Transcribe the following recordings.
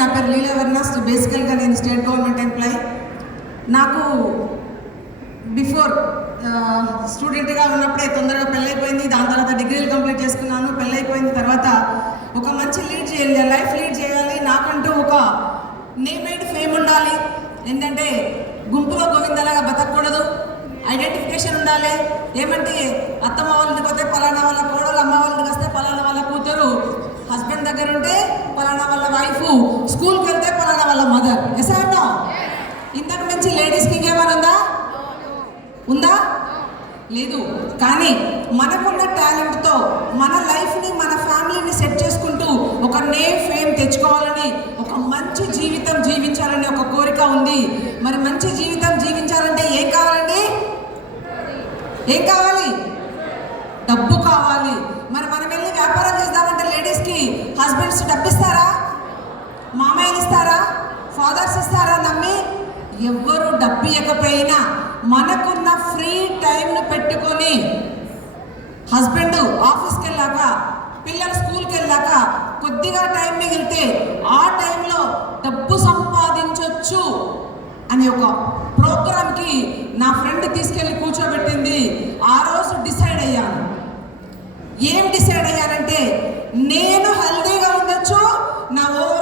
నా పేరు లీలా వర్ణాస్ బేసికల్గా నేను స్టేట్ గవర్నమెంట్ ఎంప్లాయీ నాకు బిఫోర్ స్టూడెంట్గా ఉన్నప్పుడే తొందరగా పెళ్ళైపోయింది. దాని తర్వాత డిగ్రీలు కంప్లీట్ చేసుకున్నాను. పెళ్ళైపోయిన తర్వాత ఒక మంచి లీడ్ చేయాలి లైఫ్ లీడ్ చేయాలి. నాకంటూ ఒక నేమ్ నేమేడ్ ఫేమ్ ఉండాలి. ఏంటంటే గుంపులో గోవిందలాగా బతకూడదు. ఐడెంటిఫికేషన్ ఉండాలి. ఏమంటే అత్తమ్మ వాళ్ళని పోతే పలానా వాళ్ళ కోడలు అమ్మ వాళ్ళకి వస్తే పలానా వాళ్ళ కూతురు హస్బెండ్ దగ్గర ఉంటే పలానా వాళ్ళ వైఫ్ స్కూల్కి వెళ్తే పలానా వాళ్ళ మదర్ ఎస్ నో ఇంతకు మించి లేడీస్కి ఇంకేమైనా ఉందా ఉందా లేదు. కానీ మనకున్న టాలెంట్తో మన లైఫ్ని మన ఫ్యామిలీని సెట్ చేసుకుంటూ ఒక నేమ్ ఫేమ్ తెచ్చుకోవాలని ఒక మంచి జీవితం జీవించాలని ఒక కోరిక ఉంది. మరి మంచి జీవితం జీవించాలంటే ఏం కావాలండి? ఏం కావాలి? డబ్బు కావాలి. మరి మనం వెళ్ళి వ్యాపారం చేద్దామంటే లేడీస్కి హస్బెండ్స్ డబ్బు ఇస్తారా మామయ్యలు ఇస్తారా? ఫాదర్స్ ఇస్తారా నమ్మి? ఎవ్వరు డబ్బు ఇవ్వకపోయినా మనకున్న ఫ్రీ టైంను పెట్టుకొని హస్బెండ్ ఆఫీస్కి వెళ్ళాక పిల్లలు స్కూల్కి వెళ్ళాక కొద్దిగా టైం మిగిలితే ఆ టైంలో డబ్బు సంపాదించవచ్చు అనే ఒక ప్రోగ్రామ్కి నా ఫ్రెండ్ తీసుకెళ్ళి కూర్చోబెట్టింది. ఆ రోజు డిసైడ్ అయ్యాను. ఏం డిసైడ్ అయ్యానంటే నేను హెల్దీగా ఉండొచ్చు నా ఓవరాల్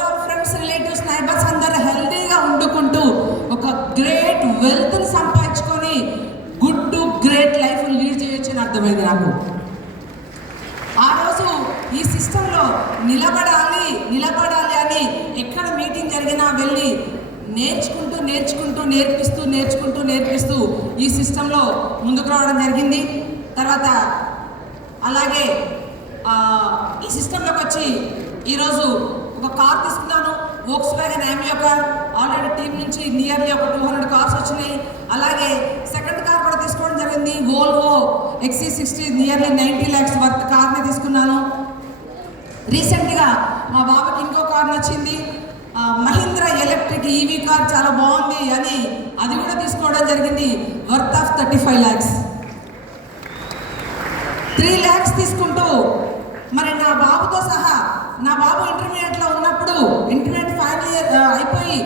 అర్థమైంది నాకు. ఆ రోజు ఈ సిస్టంలో నిలబడాలి నిలబడాలి అని ఎక్కడ మీటింగ్ జరిగినా వెళ్ళి నేర్చుకుంటూ నేర్చుకుంటూ నేర్పిస్తూ నేర్చుకుంటూ నేర్పిస్తూ ఈ సిస్టంలో ముందుకు రావడం జరిగింది. తర్వాత అలాగే ఈ సిస్టంలోకి వచ్చి ఈరోజు ఒక కార్ తీసుకున్నాను. వోక్స్ వ్యాగన్ యామియో యొక్క ఆల్రెడీ టీం నుంచి నియర్లీ ఒక టూ హండ్రెడ్ కార్స్ వచ్చినాయి. అలాగే సెకండ్ కార్ కూడా తీసుకోవడం జరిగింది Volvo XC sixty nearly ninety lakhs worth కార్ని తీసుకున్నాను. రీసెంట్గా మా బాబుకి ఇంకో కార్ నచ్చింది. మహీంద్ర ఎలక్ట్రిక్ ఈవీ కార్ చాలా బాగుంది అని అది కూడా తీసుకోవడం జరిగింది. Worth of thirty five lakhs three lakhs తీసుకుంటూ మరి నా బాబుతో సహా నా బాబు ఇంటర్మీడియట్లో ఉన్నప్పుడు ఇంటర్మీడియట్ ఫైనల్ ఇయర్ అయిపోయి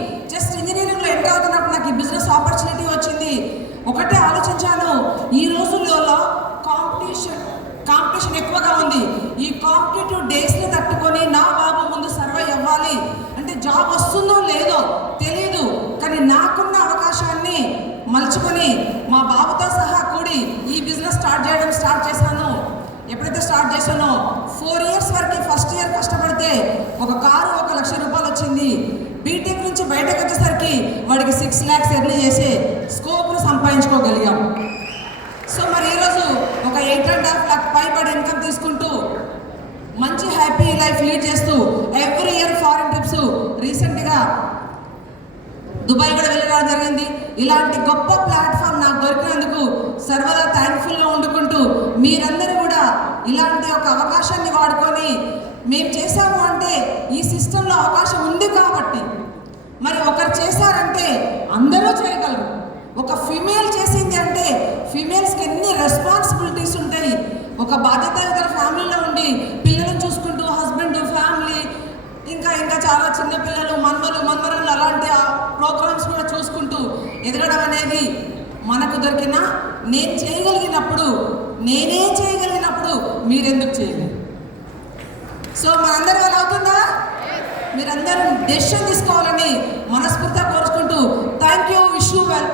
మలుచుకొని మా బాబుతో సహా కూడి ఈ బిజినెస్ స్టార్ట్ చేయడం స్టార్ట్ చేశాను. ఎప్పుడైతే స్టార్ట్ చేశానో ఫోర్ ఇయర్స్ వరకు ఫస్ట్ ఇయర్ కష్టపడితే ఒక కారు ఒక లక్ష రూపాయలు వచ్చింది. బీటెక్ నుంచి బయటకు వచ్చేసరికి వాడికి సిక్స్ ల్యాక్స్ ఎర్న్ చేసే స్కోప్ను సంపాదించుకోగలిగాం. సో మరి ఈరోజు ఒక ఎయిట్ అండ్ హాఫ్ లాక్ పైబడి ఇన్కమ్ తీసుకుంటూ మంచి హ్యాపీ లైఫ్ లీడ్ చేస్తూ ఎవ్రీ ఇయర్ ఫారిన్ ట్రిప్స్ రీసెంట్గా దుబాయ్ కూడా వెళ్ళడం జరిగింది. ఇలాంటి గొప్ప ఇలాంటి ఒక అవకాశాన్ని వాడుకొని మేము చేశాము అంటే ఈ సిస్టంలో అవకాశం ఉంది కాబట్టి. మరి ఒకరు చేశారంటే అందరూ చేయగలరు. ఒక ఫిమేల్ చేసింది అంటే ఫిమేల్స్కి ఎన్ని రెస్పాన్సిబిలిటీస్ ఉంటాయి? ఒక బాధ్యత గల ఫ్యామిలీలో ఉండి పిల్లలను చూసుకుంటూ హస్బెండ్ ఫ్యామిలీ ఇంకా ఇంకా చాలా చిన్న పిల్లలు మన్మలు మన్మరులు అలాంటి ప్రోగ్రామ్స్ కూడా చూసుకుంటూ ఎదగడం అనేది మనకు దొరికిన నేను చేయగలిగినప్పుడు నేనే చేయగలిగినప్పుడు మీరెందుకు చేయలేదు సో మనందరూ ఎలా అవుతుందా? మీరందరూ డెసిషన్ తీసుకోవాలని మనస్ఫూర్తిగా కోరుచుకుంటూ థ్యాంక్ యూ విష్ణు వెల్